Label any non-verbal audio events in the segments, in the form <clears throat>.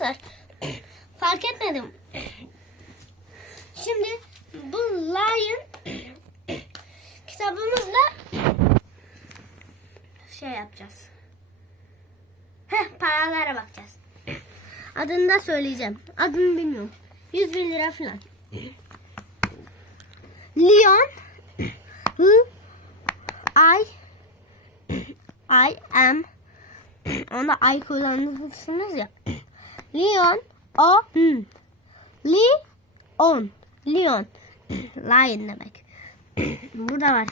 arkadaşlar. Fark etmedim. Şimdi bu Lion kitabımızla şey yapacağız. Heh, paralara bakacağız. Adını da söyleyeceğim. Adını bilmiyorum. 100 bin lira falan. Leon I I am Onda I kullanırsınız ya. Leon O N Leon Leon Lion demek. Burada var.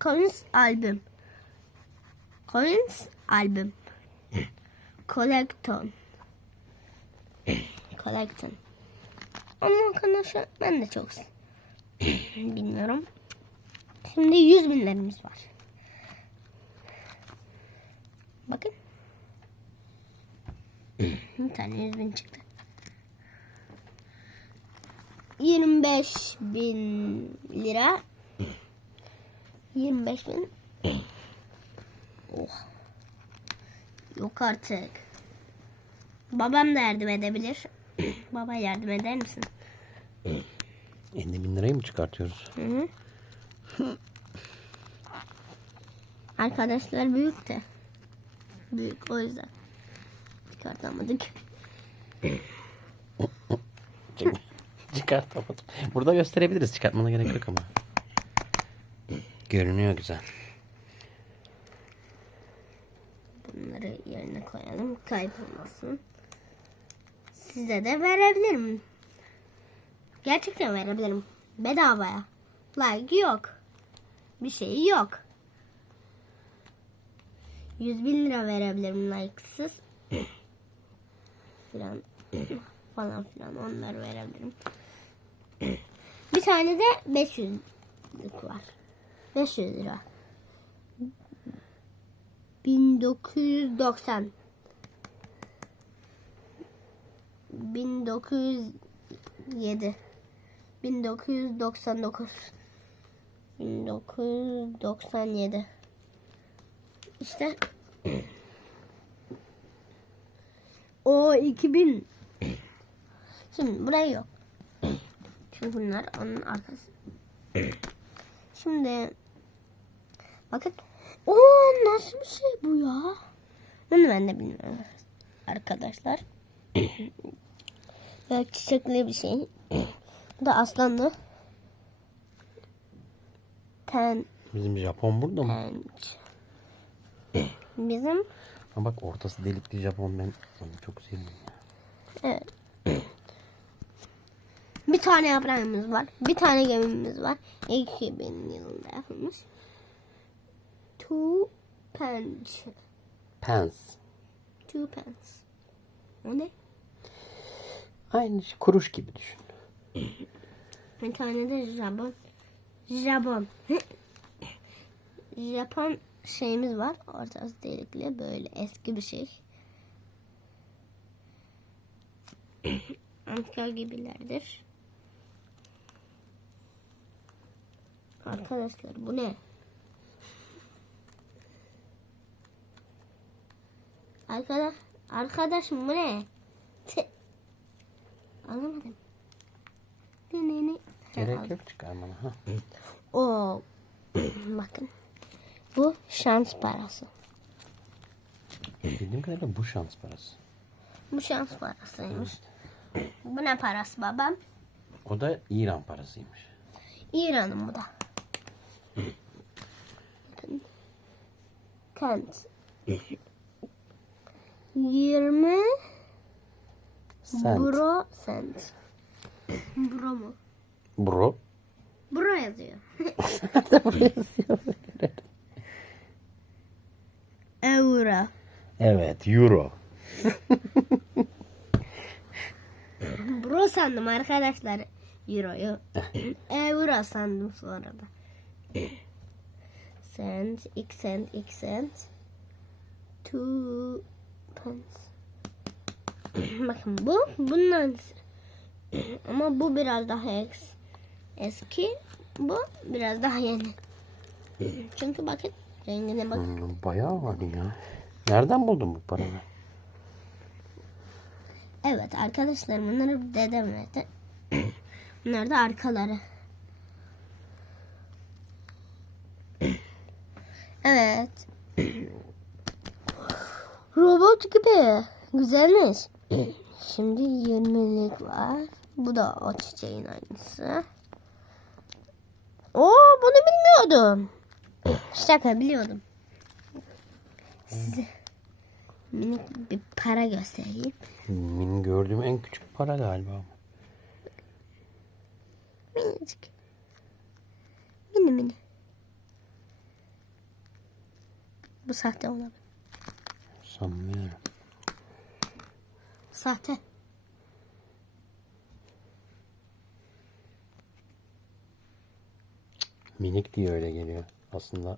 Collins albüm. Collins albüm. Collecton. Collecton. Ama arkadaşlar ben de çok bilmiyorum. Şimdi 100 binlerimiz var. Bakın. Bir tane 100 bin çıktı. 25 bin lira. 25 bin. Oh. Yok artık. Babam da yardım edebilir. Baba yardım eder misin? 50 bin lirayı mı çıkartıyoruz? Hı hı. Arkadaşlar büyük de. Büyük o yüzden. Çıkartamadık. <laughs> Çıkartamadım. Burada gösterebiliriz. Çıkartmana gerek yok ama. Görünüyor güzel. Bunları yerine koyalım. Kaybolmasın. Size de verebilirim. Gerçekten verebilirim. Bedavaya. Like yok. Bir şey yok. 100 bin lira verebilirim like'sız. Filan <laughs> falan filan onları verebilirim. <clears throat> Bir tane de 500'lük var. 500 lira. 1990 1907 1999 1997 İşte <clears throat> o 2000 <clears throat> Şimdi buraya yok. <clears throat> Çünkü bunlar onun arkası. <clears throat> Şimdi bakın. Oo nasıl bir şey bu ya? Bunu ben de bilmiyorum arkadaşlar. Böyle çiçekli bir şey. Bu da aslanlı. Ten, Bizim Japon burada mı? Bizim Ha bak ortası delikli Japon ben onu çok sevdim. ya. evet. bir tane yaprağımız var. Bir tane gemimiz var. 2000 yılında yapılmış. Two pence. Pens. Two pence. O ne? Aynı şey, kuruş gibi düşün. Bir tane de Japon. Japon. <laughs> Japon şeyimiz var. Ortası delikli. Böyle eski bir şey. Anka gibilerdir. Arkadaşlar bu ne? Arkadaş, arkadaşım bu ne? Anlamadım. Ne ne ne? Gerek yok çıkarmana. Ha. O bakın. Bu şans parası. Bildiğim kadarıyla bu şans parası. Bu şans parasıymış. Bu ne parası babam? O da İran parasıymış. İran'ın bu da. Kent. 20 Sent. bro sent. Bro mu? Bro. Bro yazıyor. <laughs> Euro. Evet euro. <laughs> Bro sandım arkadaşlar. Euro'yu. <laughs> Euro sandım sonra da. Cent, x cent, x cent. Two pence. <laughs> Bakın bu aynısı. Ama bu biraz daha ex, eski. Bu biraz daha yeni. Çünkü bakın rengine bakın. Hmm, bayağı var ya. Nereden buldun bu paraları? Evet arkadaşlar bunları dedem verdi. <clears throat> Bunlar da arkaları. <clears throat> Evet. <clears throat> Robot gibi. Güzelmiş. Şimdi 20'lik var. Bu da o çiçeğin aynısı. Oo bunu bilmiyordum. Şaka biliyordum. Size minik bir para göstereyim. Benim gördüğüm en küçük para galiba. Minicik. Mini mini. Bu sahte olabilir. Sanmıyorum. Sahte. Minik diye öyle geliyor. Aslında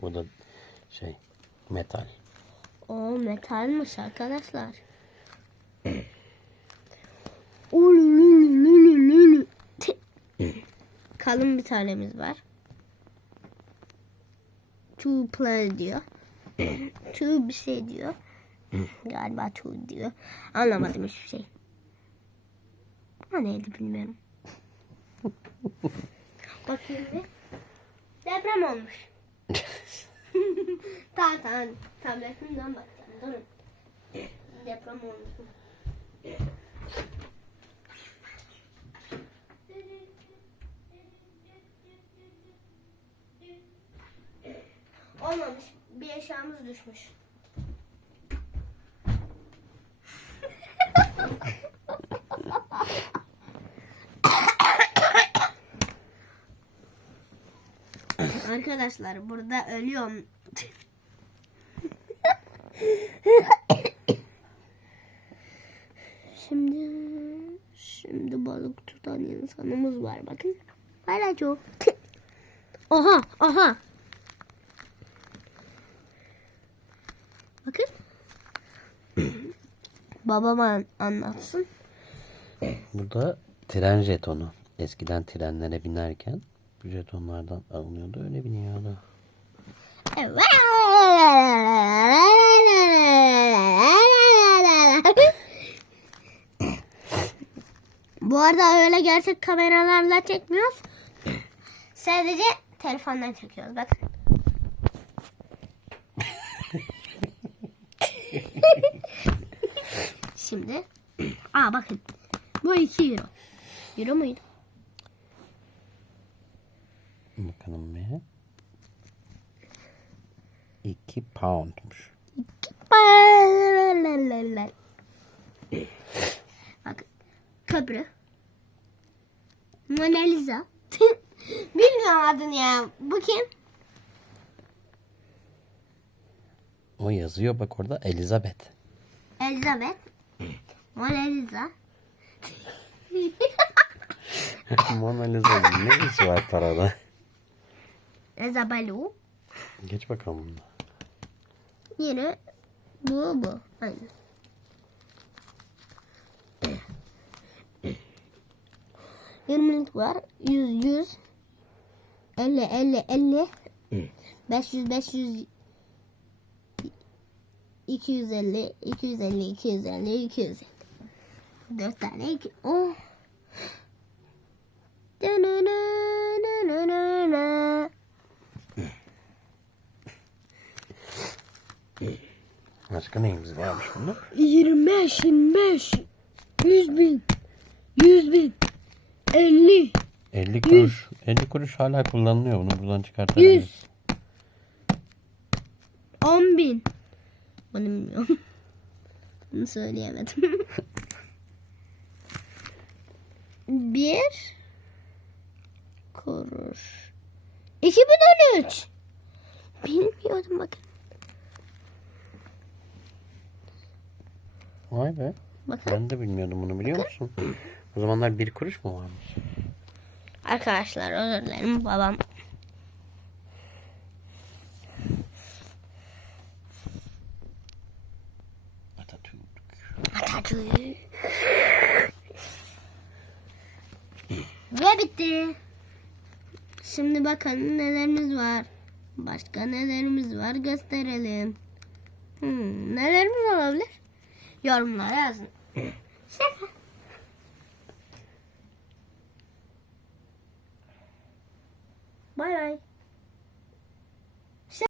bu da şey metal. O metalmiş arkadaşlar. Kalın bir tanemiz var. To play diyor. <clears throat> to bir şey diyor. <clears throat> Galiba to diyor. Anlamadım <clears throat> hiçbir şey. Ha neydi bilmiyorum. Bakayım bir. Deprem olmuş. <laughs> tamam tamam. Tabletimden bakacağım. Durun. Deprem olmuş. mu? Olmamış. Bir eşyamız düşmüş. Arkadaşlar burada ölüyorum. Şimdi şimdi balık tutan insanımız var bakın. Hala çok. Aha aha. Bakın. Babam an- anlatsın. Bu da tren jetonu. Eskiden trenlere binerken jetonlardan alınıyordu öyle biniyordu. <laughs> Bu arada öyle gerçek kameralarla çekmiyoruz. Sadece telefondan çekiyoruz. Bak. <laughs> Şimdi. Aa bakın. Bu 2 euro. Euro muydu? Bakalım bir. 2 poundmuş. Bak köprü. Mona Lisa. <laughs> Bilmiyorum adını ya. Bu kim? O yazıyor bak orada Elizabeth. Elizabeth. Mona Lisa. <laughs> Mona Lisa'nın ne işi var parada? Ezabalu. Geç bakalım bunda. Yine bu bu. Aynı. Yirmilik var. Yüz yüz. Elli elli elli. Beş yüz beş yüz. İki yüz elli. iki yüz elli. iki yüz elli. iki yüz elli. Dört tane iki. Oh. Başka neyimiz varmış bunda? 25, 25, 100 bin, 100 bin, 50, 50 kuruş. 50 kuruş hala kullanılıyor. Bunu buradan çıkartabiliriz. 100, 10 bin. Bunu bilmiyorum. <laughs> Bunu söyleyemedim. <laughs> Bir kuruş. 2013. Bilmiyordum bakın. Vay be. Bakın. Ben de bilmiyordum bunu biliyor musun? O zamanlar bir kuruş mu varmış? Arkadaşlar özür dilerim babam. Atatürk. Atatürk. Ve bitti. Şimdi bakın nelerimiz var. Başka nelerimiz var gösterelim. Hmm, nelerimiz olabilir? Yorumlara yazın. Şaka. Bay bay.